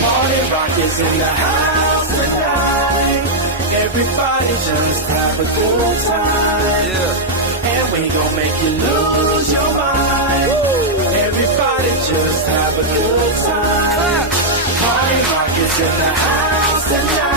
Party Rock is in the house tonight. Everybody just have a good time. Yeah. And we gon' make you lose your mind. Woo. Everybody just have a good time. Party Rock is in the house tonight.